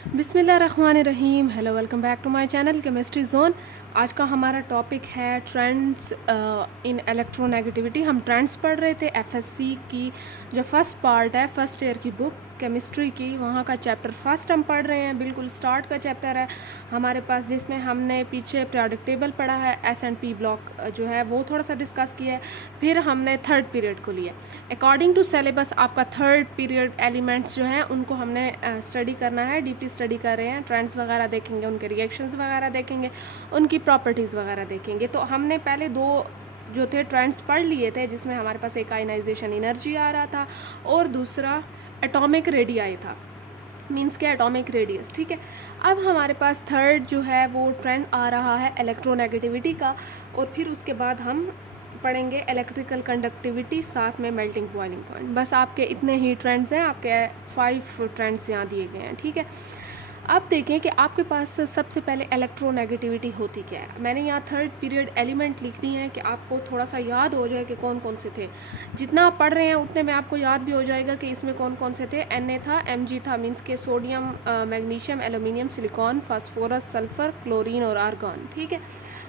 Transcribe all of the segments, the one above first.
बिस्मिल्लाहिर्रहमानिर्रहीम। Hello, welcome back to my channel chemistry zone. आज का हमारा टॉपिक है ट्रेंड्स इन इलेक्ट्रोनेगेटिविटी। हम ट्रेंड्स पढ़ रहे थे एफएससी की जो फर्स्ट पार्ट है, फर्स्ट ईयर की बुक केमिस्ट्री की, वहाँ का चैप्टर फर्स्ट हम पढ़ रहे हैं। बिल्कुल स्टार्ट का चैप्टर है हमारे पास, जिसमें हमने पीछे पीरियोडिक टेबल पढ़ा है, एस एंड पी ब्लॉक जो है वो थोड़ा सा डिस्कस किया है। फिर हमने थर्ड पीरियड को लिया। अकॉर्डिंग टू सिलेबस आपका थर्ड पीरियड एलिमेंट्स जो हैं उनको हमने स्टडी करना है, डीपली स्टडी कर रहे हैं। ट्रेंड्स वगैरह देखेंगे, उनके रिएक्शंस वगैरह देखेंगे, उनकी प्रॉपर्टीज़ वगैरह देखेंगे। तो हमने पहले दो जो थे ट्रेंड्स पढ़ लिए थे, जिसमें हमारे पास एक आयनाइजेशन एनर्जी आ रहा था और दूसरा एटॉमिक रेडियाई था, मीन्स के एटॉमिक रेडियस। ठीक है, अब हमारे पास थर्ड जो है वो ट्रेंड आ रहा है इलेक्ट्रोनेगेटिविटी का, और फिर उसके बाद हम पढ़ेंगे इलेक्ट्रिकल कंडक्टिविटी, साथ में मेल्टिंग बॉइलिंग पॉइंट। बस आपके इतने ही ट्रेंड्स हैं, आपके 5 ट्रेंड्स यहाँ दिए गए हैं। ठीक है, अब देखें कि आपके पास सबसे पहले इलेक्ट्रोनेगेटिविटी होती क्या है। मैंने यहाँ थर्ड पीरियड एलिमेंट लिख दी हैं कि आपको थोड़ा सा याद हो जाए कि कौन कौन से थे। जितना आप पढ़ रहे हैं उतने में आपको याद भी हो जाएगा कि इसमें कौन कौन से थे। Na था, Mg था, मीन्स के sodium, magnesium, aluminium, silicon, phosphorus, sulphur, chlorine और आर्गॉन। ठीक है,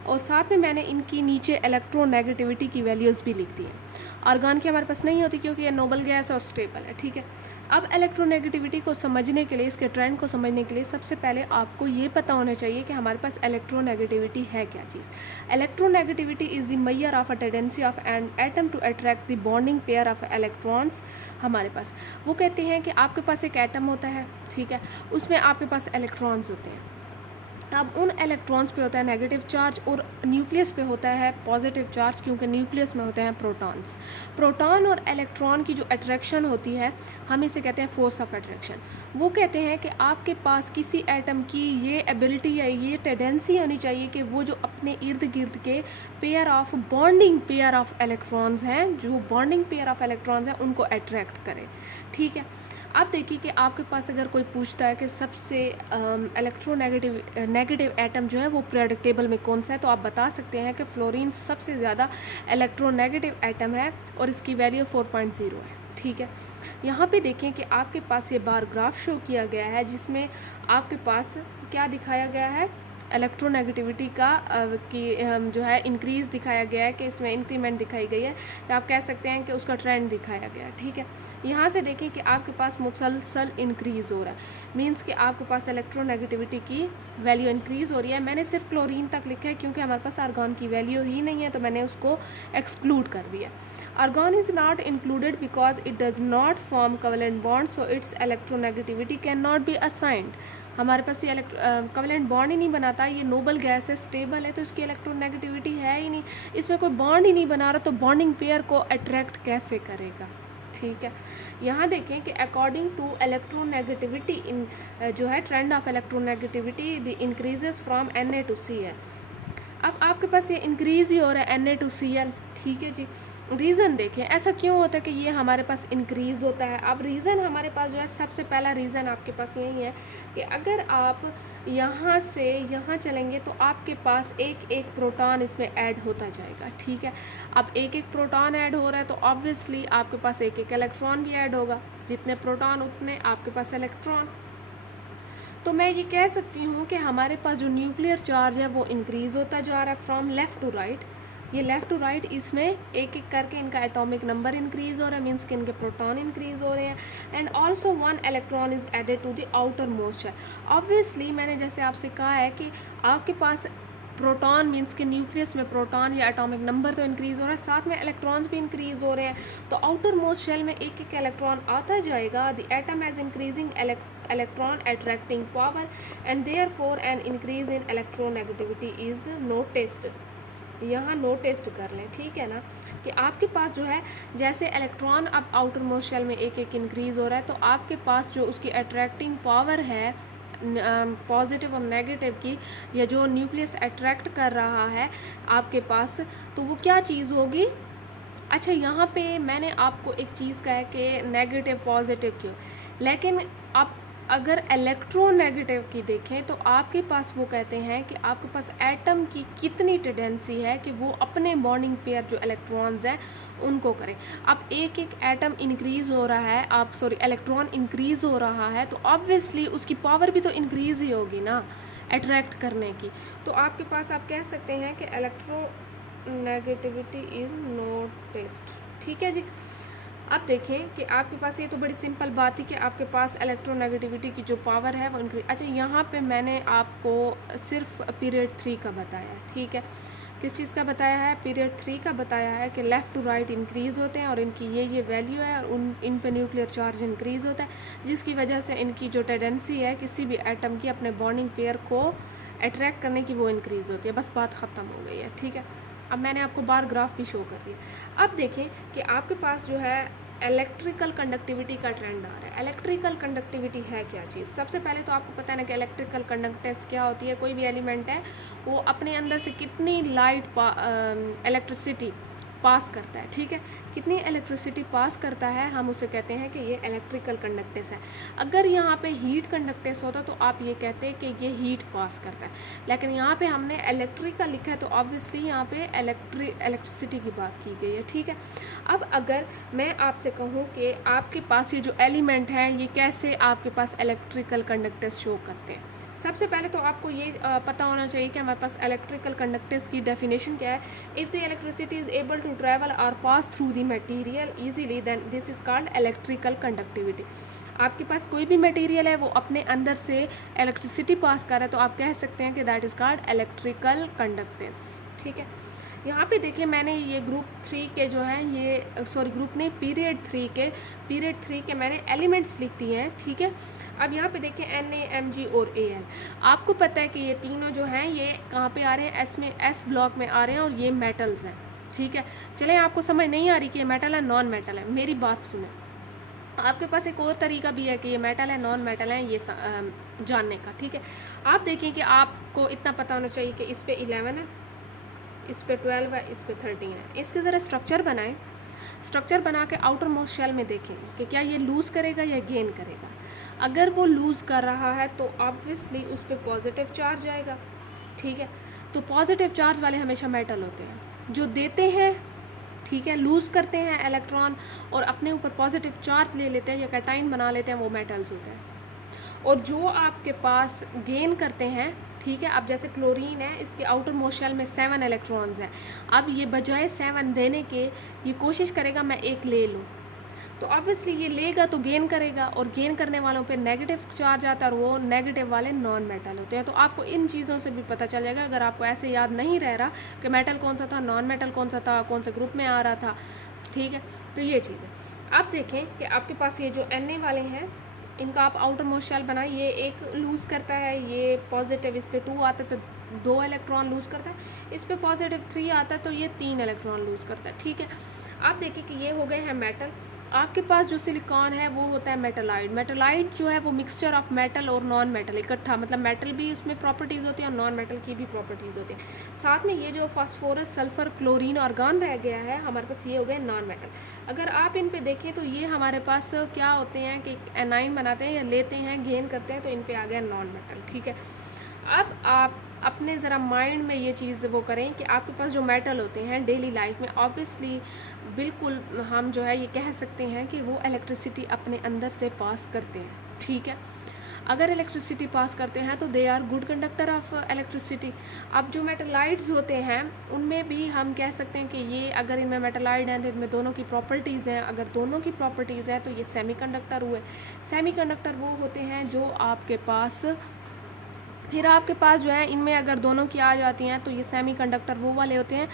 और साथ में मैंने इनकी नीचे इलेक्ट्रोनेगेटिविटी की वैल्यूज़ भी लिख दी हैं। आर्गॉन की हमारे पास नहीं होती क्योंकि ये नोबल गैस और स्टेबल है। ठीक है, अब इलेक्ट्रोनेगेटिविटी को समझने के लिए, इसके ट्रेंड को समझने के लिए सबसे पहले आपको ये पता होना चाहिए कि हमारे पास इलेक्ट्रोनेगेटिविटी है क्या चीज़। Electronegativity is the measure of a tendency of an atom to attract the bonding pair of electrons. हमारे पास वो कहते हैं कि आपके पास एक एटम होता है, ठीक है, उसमें आपके पास इलेक्ट्रॉन्स होते हैं। अब उन इलेक्ट्रॉन्स पे होता है नेगेटिव चार्ज और न्यूक्लियस पे होता है पॉजिटिव चार्ज, क्योंकि न्यूक्लियस में होते हैं प्रोटॉन्स। प्रोटॉन और इलेक्ट्रॉन की जो अट्रैक्शन होती है, हम इसे कहते हैं फोर्स ऑफ अट्रैक्शन। वो कहते हैं कि आपके पास किसी एटम की ये एबिलिटी या ये टेंडेंसी होनी चाहिए कि वो जो अपने इर्द गिर्द के pair of bonding pair of electrons हैं, जो बॉन्डिंग पेयर ऑफ इलेक्ट्रॉन्स हैं, उनको अट्रैक्ट करे। ठीक है, अब देखिए कि आपके पास अगर कोई पूछता है कि सबसे नेगेटिव एटम जो है वो पीरियोडिक टेबल में कौन सा है, तो आप बता सकते हैं कि फ्लोरीन सबसे ज़्यादा इलेक्ट्रोनेगेटिव एटम है और इसकी वैल्यू 4.0 है। ठीक है, यहाँ पे देखें कि आपके पास ये बार ग्राफ शो किया गया है, जिसमें आपके पास क्या दिखाया गया है, इलेक्ट्रोनेगेटिविटी का जो है इंक्रीज़ दिखाया गया है, कि इसमें इंक्रीमेंट दिखाई गई है, तो आप कह सकते हैं कि उसका ट्रेंड दिखाया गया है। ठीक है, यहाँ से देखें कि आपके पास मुसलसल इंक्रीज़ हो रहा है, मींस कि आपके पास इलेक्ट्रोनेगेटिविटी की वैल्यू इंक्रीज़ हो रही है। मैंने सिर्फ क्लोरीन तक लिखा है क्योंकि हमारे पास आर्गॉन की वैल्यू ही नहीं है, तो मैंने उसको एक्सक्लूड कर दिया। Argon is not included because it does not form covalent bond, so it's electronegativity can not be assigned. हमारे पास ये कोवेलेंट बॉन्ड ही नहीं बनाता, ये नोबल गैस है, स्टेबल है, तो इसकी इलेक्ट्रोनेगेटिविटी है ही नहीं, इसमें कोई बॉन्ड ही नहीं बना रहा, तो बॉन्डिंग पेयर को अट्रैक्ट कैसे करेगा। ठीक है, यहाँ देखें कि अकॉर्डिंग टू इलेक्ट्रोनेगेटिविटी इन जो है trend of electronegativity the increases from Na to Cl। अब आपके पास ये इंक्रीज़ ही हो रहा है Na टू Cl। ठीक है जी, रीज़न देखें ऐसा क्यों होता है कि ये हमारे पास इंक्रीज़ होता है। अब रीज़न हमारे पास जो है, सबसे पहला रीज़न आपके पास यही है कि अगर आप यहाँ से यहाँ चलेंगे तो आपके पास एक एक प्रोटॉन इसमें ऐड होता जाएगा। ठीक है, अब एक एक प्रोटॉन ऐड हो रहा है तो ऑब्वियसली आपके पास एक एक इलेक्ट्रॉन भी ऐड होगा, जितने प्रोटॉन उतने आपके पास इलेक्ट्रॉन। तो मैं ये कह सकती हूँ कि हमारे पास जो न्यूक्लियर चार्ज है वो इंक्रीज़ होता जा रहा है फ्रॉम लेफ़्ट टू राइट। ये लेफ़्ट टू राइट, इसमें एक एक करके इनका एटॉमिक नंबर इंक्रीज़ हो रहा है, मीन्स कि इनके प्रोटॉन इंक्रीज़ हो रहे हैं, and also 1 electron is added to the outermost shell. Obviously मैंने जैसे आपसे कहा है कि आपके पास प्रोटॉन मीन्स के न्यूक्लियस में प्रोटॉन या एटॉमिक नंबर तो इंक्रीज़ हो रहा है, साथ में इलेक्ट्रॉन्स भी इंक्रीज़ हो रहे हैं, तो आउटर मोस्ट शेल में एक एक इलेक्ट्रॉन आता जाएगा। The atom has increasing electron attracting power and therefore an increase in electronegativity is noticed। यहाँ नोटिस कर लें, ठीक है ना, कि आपके पास जो है जैसे इलेक्ट्रॉन अब आउटर मोस्ट शेल में एक एक इंक्रीज़ हो रहा है, तो आपके पास जो उसकी अट्रैक्टिंग पावर है पॉजिटिव और नेगेटिव की, या जो न्यूक्लियस अट्रैक्ट कर रहा है आपके पास, तो वो क्या चीज़ होगी। अच्छा, यहाँ पे मैंने आपको एक चीज़ कहा है कि नेगेटिव पॉजिटिव क्यों, लेकिन आप अगर इलेक्ट्रोनेगेटिव की देखें तो आपके पास वो कहते हैं कि आपके पास एटम की कितनी टेंडेंसी है कि वो अपने बॉन्डिंग पेयर जो इलेक्ट्रॉन्स हैं उनको करें। अब एक एक एटम इंक्रीज़ हो रहा है, इलेक्ट्रॉन इंक्रीज़ हो रहा है, तो ऑब्वियसली उसकी पावर भी तो इंक्रीज़ ही होगी ना अट्रैक्ट करने की। तो आपके पास आप कह सकते हैं कि इलेक्ट्रोनेगेटिविटी इज़ नोटिस्ड। ठीक है जी। अब देखें कि आपके पास ये तो बड़ी सिंपल बात थी कि आपके पास इलेक्ट्रोनेगेटिविटी की जो पावर है वो इंक्रीज। अच्छा, यहाँ पे मैंने आपको सिर्फ पीरियड 3 का बताया है। ठीक है, किस चीज़ का बताया है? पीरियड 3 का बताया है कि लेफ़्ट टू राइट इंक्रीज़ होते हैं और इनकी ये वैल्यू है और इन पे न्यूक्लियर चार्ज इंक्रीज़ होता है, जिसकी वजह से इनकी जो टेंडेंसी है किसी भी एटम की अपने बॉन्डिंग पेयर को अट्रैक्ट करने की वो इंक्रीज़ होती है। बस बात ख़त्म हो गई है। ठीक है, अब मैंने आपको बार ग्राफ भी शो कर दिया। अब देखें कि आपके पास जो है इलेक्ट्रिकल कंडक्टिविटी का ट्रेंड आ रहा है। इलेक्ट्रिकल कंडक्टिविटी है क्या चीज़? सबसे पहले तो आपको पता है ना कि इलेक्ट्रिकल कंडक्टेंस क्या होती है। कोई भी एलिमेंट है वो अपने अंदर से कितनी इलेक्ट्रिसिटी पास करता है। ठीक है, कितनी इलेक्ट्रिसिटी पास करता है हम उसे कहते हैं कि ये इलेक्ट्रिकल कंडक्टेंस है। अगर यहाँ पे हीट कंडक्टेंस होता तो आप ये कहते हैं कि ये हीट पास करता है, लेकिन यहाँ पे हमने इलेक्ट्रिकल लिखा है तो ऑब्वियसली यहाँ पे इलेक्ट्रिसिटी की बात की गई है। ठीक है, अब अगर मैं आपसे कहूँ कि आपके पास ये जो एलिमेंट हैं ये कैसे आपके पास इलेक्ट्रिकल कंडक्टेंस शो करते हैं, सबसे पहले तो आपको ये पता होना चाहिए कि हमारे पास इलेक्ट्रिकल कंडक्टेंस की डेफिनेशन क्या है। If the electricity is able to travel और pass through the material easily then this is called electrical conductivity. आपके पास कोई भी मटेरियल है वो अपने अंदर से इलेक्ट्रिसिटी पास कर रहा है तो आप कह सकते हैं कि that is called electrical conductance. ठीक है, यहाँ पे देखिए मैंने ये ग्रुप 3 के जो हैं ये ग्रुप ने पीरियड 3 के मैंने एलिमेंट्स लिख दिए हैं। ठीक है, अब यहाँ पे देखिए Na, Mg और Al। आपको पता है कि ये तीनों जो हैं ये कहाँ पे आ रहे हैं? एस ब्लॉक में आ रहे हैं और ये मेटल्स हैं। ठीक है, चले आपको समझ नहीं आ रही कि ये मेटल है नॉन मेटल है, मेरी बात सुने। आपके पास एक और तरीका भी है कि ये मेटल है नॉन मेटल है ये जानने का। ठीक है, आप देखें कि आपको इतना पता होना चाहिए कि इस पे 11 है, इस पे 12 है, इस पे 13 है। इसके ज़रा स्ट्रक्चर बनाएं। स्ट्रक्चर बना के आउटर मोस्ट शेल में देखें कि क्या ये लूज़ करेगा या गेन करेगा। अगर वो लूज़ कर रहा है तो ऑब्वियसली उस पर पॉजिटिव चार्ज आएगा। ठीक है, तो पॉजिटिव चार्ज वाले हमेशा मेटल होते हैं जो देते हैं। ठीक है, लूज़ करते हैं इलेक्ट्रॉन और अपने ऊपर पॉजिटिव चार्ज ले लेते हैं या कैटाइन बना लेते हैं, वो मेटल्स होते हैं। और जो आपके पास गेन करते हैं, ठीक है, अब जैसे क्लोरीन है इसके आउटर मोस्ट शेल में 7 इलेक्ट्रॉन्स हैं। अब ये बजाय 7 देने के ये कोशिश करेगा मैं एक ले लूँ, तो ऑब्वियसली ये लेगा तो गेन करेगा और गेन करने वालों पे नेगेटिव चार्ज आता है और वो नेगेटिव वाले नॉन मेटल होते हैं। तो आपको इन चीज़ों से भी पता चल जाएगा अगर आपको ऐसे याद नहीं रह रहा कि मेटल कौन सा था, नॉन मेटल कौन सा था, कौन से ग्रुप में आ रहा था। ठीक है, तो ये चीज़ है। आप देखें कि आपके पास ये जो Na वाले हैं इनका आप आउटर मोस्ट शेल बनाए, ये एक लूज़ करता है, ये पॉजिटिव, इस पर 2 आता है तो 2 इलेक्ट्रॉन लूज़ करता है, इस पर पॉजिटिव 3 आता है तो ये 3 इलेक्ट्रॉन लूज़ करता है। ठीक है, आप देखिए कि ये हो गए हैं मेटल। आपके पास जो सिलिकॉन है वो होता है मेटलाइड। मेटलाइड जो है वो मिक्सचर ऑफ मेटल और नॉन मेटल इकट्ठा, मतलब मेटल भी उसमें प्रॉपर्टीज़ होती है और नॉन मेटल की भी प्रॉपर्टीज़ होती है। साथ में ये जो फास्फोरस, सल्फर, क्लोरीन, आर्गन रह गया है हमारे पास, ये हो गए नॉन मेटल। अगर आप इन पे देखें तो ये हमारे पास क्या होते हैं कि एनाइन बनाते हैं या लेते हैं, गेन करते हैं, तो इन पे आ गया नॉन मेटल। ठीक है, अब आप अपने ज़रा माइंड में ये चीज़ वो करें कि आपके पास जो मेटल होते हैं डेली लाइफ में ऑब्वियसली बिल्कुल हम जो है ये कह सकते हैं कि वो इलेक्ट्रिसिटी अपने अंदर से पास करते हैं। ठीक है, अगर इलेक्ट्रिसिटी पास करते हैं तो they are good conductor of electricity. अब जो मेटलाइड्स होते हैं उनमें भी हम कह सकते हैं कि ये अगर इनमें मेटलाइड हैं तो इनमें दोनों की प्रॉपर्टीज़ हैं। अगर दोनों की प्रॉपर्टीज़ हैं तो ये सेमीकंडक्टर हुए। सेमीकंडक्टर वो होते हैं जो आपके पास, फिर आपके पास जो है इनमें अगर दोनों की आ जाती हैं तो ये सेमीकंडक्टर वो वाले होते हैं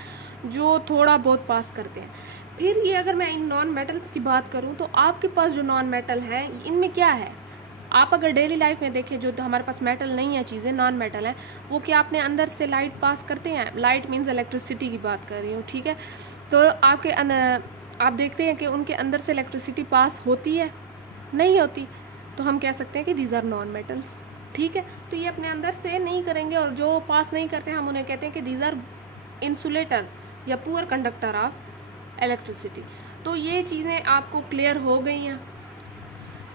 जो थोड़ा बहुत पास करते हैं। फिर ये अगर मैं इन नॉन मेटल्स की बात करूं तो आपके पास जो नॉन मेटल हैं इनमें क्या है, आप अगर डेली लाइफ में देखें जो हमारे पास मेटल नहीं है चीज़ें नॉन मेटल हैं, वो क्या अपने अंदर से लाइट पास करते हैं? लाइट मीन्स इलेक्ट्रिसिटी की बात कर रही हूँ। ठीक है, तो आप देखते हैं कि उनके अंदर से इलेक्ट्रिसिटी पास होती है? नहीं होती, तो हम कह सकते हैं कि दीज आर नॉन मेटल्स। ठीक है, तो ये अपने अंदर से नहीं करेंगे और जो पास नहीं करते हम उन्हें कहते हैं कि दीज आर इंसुलेटर्स या पुअर कंडक्टर ऑफ इलेक्ट्रिसिटी। तो ये चीज़ें आपको क्लियर हो गई हैं।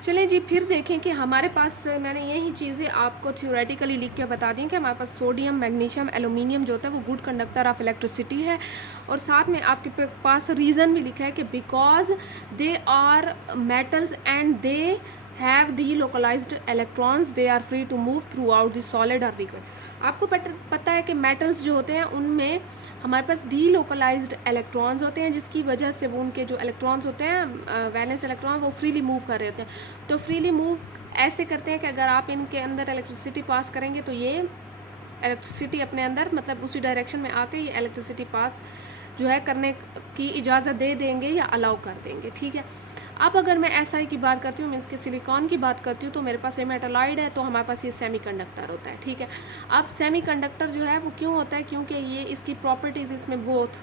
चलें जी, फिर देखें कि हमारे पास मैंने यही चीज़ें आपको थ्योरेटिकली लिख के बता दी कि हमारे पास सोडियम, मैग्नीशियम, एल्यूमिनियम जो होता है वो गुड कंडक्टर ऑफ इलेक्ट्रिसिटी है। और साथ में आपके पास रीज़न भी लिखा है कि because they are metals and they have delocalized electrons, they are free to move throughout the solid और लिक्विड। आपको पता है कि मेटल्स जो होते हैं उनमें हमारे पास डी लोकलाइज्ड इलेक्ट्रॉन्स होते हैं, जिसकी वजह से वो उनके जो इलेक्ट्रॉन्स होते हैं वैलेंस इलेक्ट्रॉन वो फ्रीली मूव कर रहे होते हैं। तो फ्रीली मूव ऐसे करते हैं कि अगर आप इनके अंदर इलेक्ट्रिसिटी पास करेंगे तो ये इलेक्ट्रिसिटी अपने अंदर मतलब उसी डायरेक्शन में आके ये इलेक्ट्रिसिटी पास जो है करने की इजाज़त दे देंगे या अलाउ कर देंगे, ठीक है। अब अगर मैं SI की बात करती हूँ, मीन्स के सिलिकॉन की बात करती हूँ, तो मेरे पास ये मेटालॉइड है, तो हमारे पास ये सेमीकंडक्टर होता है, ठीक है। अब सेमीकंडक्टर जो है वो क्यों होता है, क्योंकि ये इसकी प्रॉपर्टीज़ इसमें बोथ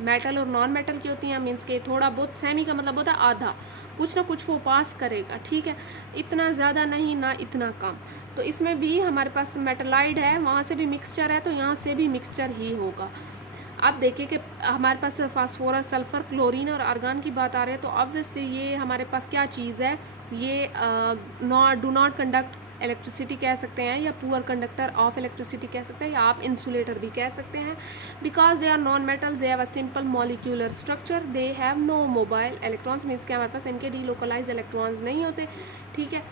मेटल और नॉन मेटल की होती हैं। मीन्स के थोड़ा बहुत, सेमी का मतलब होता है आधा, कुछ ना कुछ वो पास करेगा, ठीक है, इतना ज़्यादा नहीं ना इतना कम। तो इसमें भी हमारे पास मेटालॉइड है, वहाँ से भी मिक्सचर है, तो यहाँ से भी मिक्सचर ही होगा। आप देखिए कि हमारे पास फास्फोरस, सल्फ़र, क्लोरीन और आर्गन की बात आ रही है, तो ऑब्वियसली ये हमारे पास क्या चीज़ है, ये डू नॉट कंडक्ट इलेक्ट्रिसिटी कह सकते हैं, या पुअर कंडक्टर ऑफ इलेक्ट्रिसिटी कह सकते हैं, या आप इंसुलेटर भी कह सकते हैं। Because they are non metal, they have a simple molecular structure, they have no mobile electrons, means के हमारे पास इनके डीलोकलाइज इलेक्ट्रॉन्स नहीं होते, ठीक है।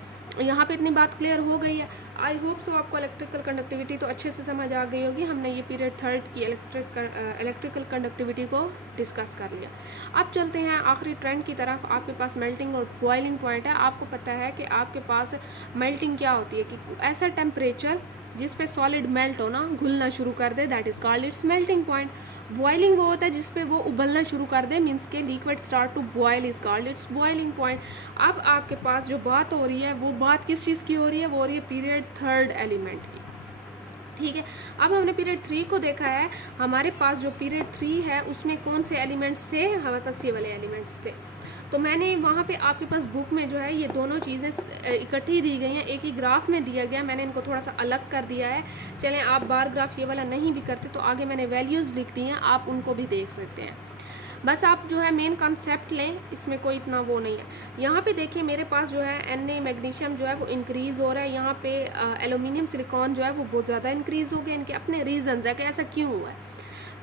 यहाँ पे इतनी बात क्लियर हो गई है। आई होप सो आपको इलेक्ट्रिकल कंडक्टिविटी तो अच्छे से समझ आ गई होगी। हमने ये पीरियड थर्ड की इलेक्ट्रिकल कंडक्टिविटी को डिस्कस कर लिया। अब चलते हैं आखिरी ट्रेंड की तरफ। आपके पास मेल्टिंग और बॉइलिंग पॉइंट है। आपको पता है कि आपके पास मेल्टिंग क्या होती है, कि ऐसा टेम्परेचर जिस पे सॉलिड मेल्ट हो ना, घुलना शुरू कर दे, that is called its melting point. Boiling वो होता है जिस पे वो उबलना शुरू कर दे, मीन्स के liquid start to boil, is called its boiling point. अब आपके पास जो बात हो रही है वो बात किस चीज़ की हो रही है, वो हो रही है पीरियड थर्ड एलिमेंट की, ठीक है। अब हमने पीरियड 3 को देखा है। हमारे पास जो पीरियड 3 है उसमें कौन से एलिमेंट्स थे, हमारे पास ये वाले एलिमेंट्स थे। तो मैंने वहाँ पे आपके पास बुक में जो है ये दोनों चीज़ें इकट्ठी दी गई हैं, एक ही ग्राफ में दिया गया, मैंने इनको थोड़ा सा अलग कर दिया है। चलें, आप बार ग्राफ ये वाला नहीं भी करते तो आगे मैंने वैल्यूज़ लिख दी हैं, आप उनको भी देख सकते हैं। बस आप जो है मेन कॉन्सेप्ट लें, इसमें कोई इतना वो नहीं है। यहाँ पे देखिए मेरे पास जो है Na मैग्नीशियम जो है वो इंक्रीज़ हो रहा है, यहाँ पे एल्यूमिनियम सिलिकॉन जो है वो बहुत ज़्यादा इंक्रीज़ हो गया। इनके अपने रीजंस है कि ऐसा क्यों हुआ है।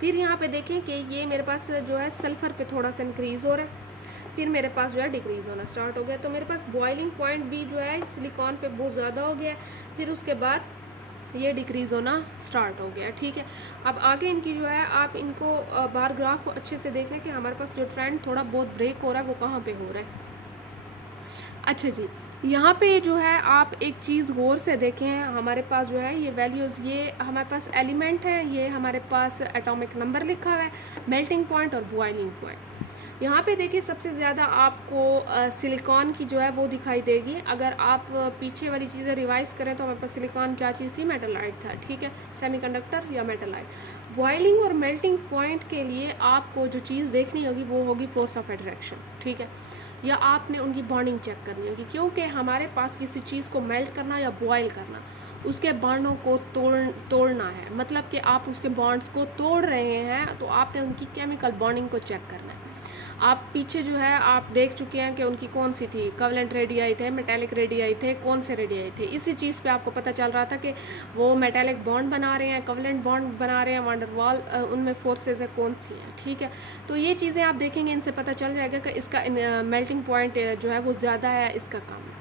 फिर यहाँ पे देखें कि ये मेरे पास जो है सल्फ़र पे थोड़ा सा इंक्रीज़ हो रहा है, फिर मेरे पास जो है डिक्रीज़ होना स्टार्ट हो गया। तो मेरे पास बॉइलिंग पॉइंट भी जो है सिलिकॉन पे बहुत ज़्यादा हो गया, फिर उसके बाद ये डिक्रीज़ होना स्टार्ट हो गया, ठीक है। अब आगे इनकी जो है आप इनको बार ग्राफ को अच्छे से देख लें कि हमारे पास जो ट्रेंड थोड़ा बहुत ब्रेक हो रहा है वो कहाँ पे हो रहा है। अच्छा जी, यहाँ पे जो है आप एक चीज़ गौर से देखें, हमारे पास जो है ये वैल्यूज़, ये हमारे पास एलिमेंट है, ये हमारे पास एटॉमिक नंबर लिखा हुआ है, मेल्टिंग पॉइंट और बॉइलिंग पॉइंट। यहाँ पे देखिए सबसे ज़्यादा आपको सिलिकॉन की जो है वो दिखाई देगी। अगर आप पीछे वाली चीज़ें रिवाइज करें तो हमारे पास सिलिकॉन क्या चीज़ थी, मेटालाइट था, ठीक है, सेमीकंडक्टर या मेटालाइट। बॉइलिंग और मेल्टिंग पॉइंट के लिए आपको जो चीज़ देखनी होगी वो होगी फोर्स ऑफ अट्रैक्शन, ठीक है, या आपने उनकी बॉन्डिंग चेक करनी होगी, क्योंकि हमारे पास किसी चीज़ को मेल्ट करना या बॉयल करना, उसके बॉन्डों को तोड़ना है, मतलब कि आप उसके बॉन्ड्स को तोड़ रहे हैं, तो आपने उनकी केमिकल बॉन्डिंग को चेक करना है। आप पीछे जो है आप देख चुके हैं कि उनकी कौन सी थी, कवलेंट रेडियाई थे, मेटेलिक रेडियाई थे, कौन से रेडियाई थे। इसी चीज़ पे आपको पता चल रहा था कि वो मेटेलिक बॉन्ड बना रहे हैं, कवलेंट बॉन्ड बना रहे हैं, वंडरवॉल उनमें फोर्सेज है कौन सी है, ठीक है। तो ये चीज़ें आप देखेंगे, इनसे पता चल जाएगा कि इसका मेल्टिंग पॉइंट जो है वो ज़्यादा है, इसका कम है।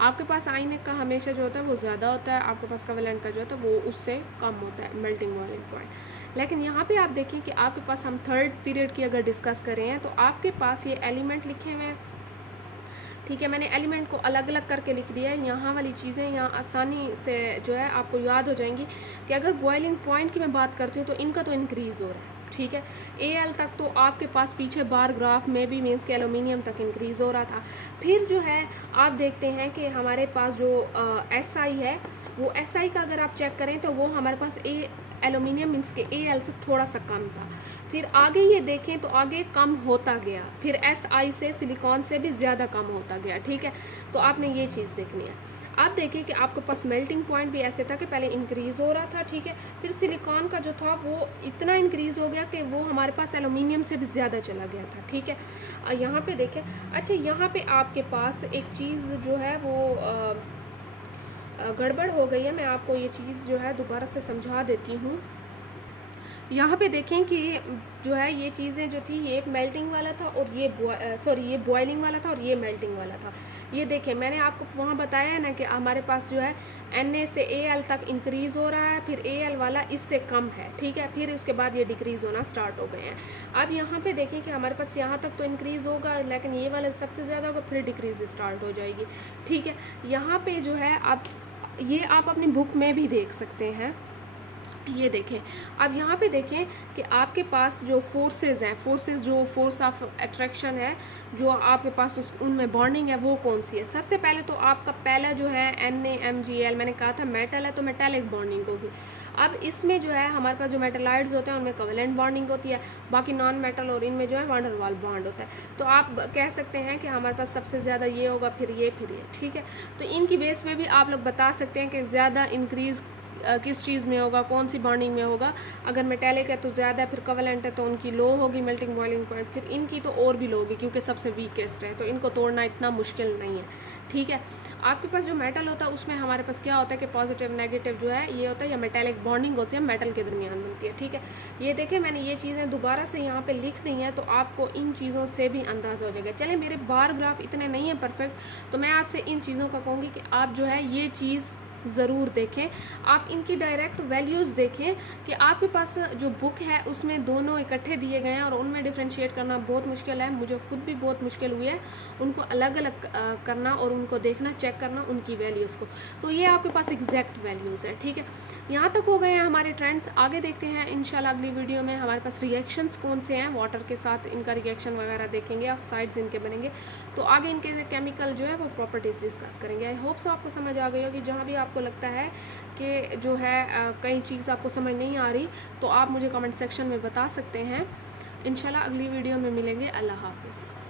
आपके पास आइनिक का हमेशा जो होता है वो ज़्यादा होता है, आपके पास कवलेंट का जो होता है वो उससे कम होता है मेल्टिंग बॉइलिंग पॉइंट। लेकिन यहाँ पे आप देखिए कि आपके पास हम थर्ड पीरियड की अगर डिस्कस करें हैं तो आपके पास ये एलिमेंट लिखे हुए हैं, ठीक है। मैंने एलिमेंट को अलग अलग करके लिख दिया है। यहाँ वाली चीज़ें यहाँ आसानी से जो है आपको याद हो जाएंगी कि अगर बॉइलिंग पॉइंट की मैं बात करती हूँ तो इनका तो इंक्रीज़ हो रहा है, ठीक है। Al तक तो आपके पास पीछे बार ग्राफ में भी मीन्स के एल्यूमिनियम तक इंक्रीज़ हो रहा था। फिर जो है आप देखते हैं कि हमारे पास जो SI है, वो SI का अगर आप चेक करें तो वो हमारे पास एल्यूमिनियम मीन्स के Al से थोड़ा सा कम था। फिर आगे ये देखें तो आगे कम होता गया, फिर SI से सिलिकॉन से भी ज़्यादा कम होता गया, ठीक है। तो आपने ये चीज़ देखनी है। आप देखिए कि आपके पास मेल्टिंग पॉइंट भी ऐसे था कि पहले इंक्रीज़ हो रहा था, ठीक है, फिर सिलिकॉन का जो था वो इतना इंक्रीज़ हो गया कि वो हमारे पास एलुमिनियम से भी ज़्यादा चला गया था, ठीक है। यहाँ पे देखें, अच्छा यहाँ पे आपके पास एक चीज़ जो है वो गड़बड़ हो गई है। मैं आपको ये चीज़ जो है दोबारा से समझा देती हूँ। यहाँ पे देखें कि जो है ये चीज़ें जो थी, ये मेल्टिंग वाला था और ये ये बॉइलिंग वाला था और ये मेल्टिंग वाला था। ये देखें, मैंने आपको वहाँ बताया है ना कि हमारे पास जो है Na से Al तक इंक्रीज़ हो रहा है, फिर Al वाला इससे कम है, ठीक है, फिर उसके बाद ये डिक्रीज़ होना स्टार्ट हो गए हैं। अब यहाँ पे देखें कि हमारे पास यहाँ तक तो इंक्रीज़ होगा, लेकिन ये वाला सबसे ज़्यादा होगा, फिर डिक्रीज़ स्टार्ट हो जाएगी, ठीक है। यहाँ पे जो है अब ये आप अपनी बुक में भी देख सकते हैं। ये देखें, अब यहाँ पे देखें कि आपके पास जो फोर्सेस हैं, जो फोर्स ऑफ अट्रैक्शन है, जो आपके पास उनमें बॉन्डिंग है, वो कौन सी है। सबसे पहले तो आपका पहला जो है NaMgl, मैंने कहा था मेटल है तो मेटालिक बॉन्डिंग होगी। अब इसमें जो है हमारे पास जो मेटलाइड्स होते हैं उनमें कोवेलेंट बॉन्डिंग होती है, बाकी नॉन मेटल और इनमें जो है वान डेर वाल्स बॉन्ड होता है। तो आप कह सकते हैं कि हमारे पास सबसे ज़्यादा ये होगा, फिर ये, ठीक है। तो इनकी बेस पे भी आप लोग बता सकते हैं कि ज़्यादा इंक्रीज़ किस चीज़ में होगा, कौन सी बॉन्डिंग में होगा। अगर मेटेलिक है तो ज़्यादा है, फिर कोवेलेंट है तो उनकी लो होगी मेल्टिंग बॉइलिंग पॉइंट, फिर इनकी तो और भी लो होगी क्योंकि सबसे वीकेस्ट है, तो इनको तोड़ना इतना मुश्किल नहीं है, ठीक है। आपके पास जो मेटल होता है उसमें हमारे पास क्या होता है कि पॉजिटिव नेगेटिव जो है ये होता है, या मेटेलिक बॉन्डिंग होती है, मेटल के दरमियान बनती है, ठीक है। ये देखें, मैंने ये चीज़ें दोबारा से यहाँ पे लिख दी हैं तो आपको इन चीज़ों से भी अंदाज़ा हो जाएगा। चले, मेरे बार ग्राफ इतने नहीं है परफेक्ट, तो मैं आपसे इन चीज़ों का कहूँगी कि आप जो है ये चीज़ ज़रूर देखें, आप इनकी डायरेक्ट वैल्यूज़ देखें कि आपके पास जो बुक है उसमें दोनों इकट्ठे दिए गए हैं और उनमें डिफ्रेंशिएट करना बहुत मुश्किल है। मुझे खुद भी बहुत मुश्किल हुई है उनको अलग अलग करना और उनको देखना, चेक करना उनकी वैल्यूज़ को। तो ये आपके पास एग्जैक्ट वैल्यूज़ है, ठीक है। यहाँ तक हो गए हैं हमारे ट्रेंड्स। आगे देखते हैं इंशाल्लाह अगली वीडियो में हमारे पास रिएक्शंस कौन से हैं वाटर के साथ, इनका रिएक्शन वगैरह देखेंगे, ऑक्साइड्स इनके बनेंगे, तो आगे इनके केमिकल जो है वो प्रॉपर्टीज़ डिस्कस करेंगे। आई होप सो आपको समझ आ गई होगी। जहाँ भी आपको लगता है कि जो है कई चीज़ आपको समझ नहीं आ रही तो आप मुझे कमेंट सेक्शन में बता सकते हैं। इंशाल्लाह अगली वीडियो में मिलेंगे। अल्लाह हाफ़िज़।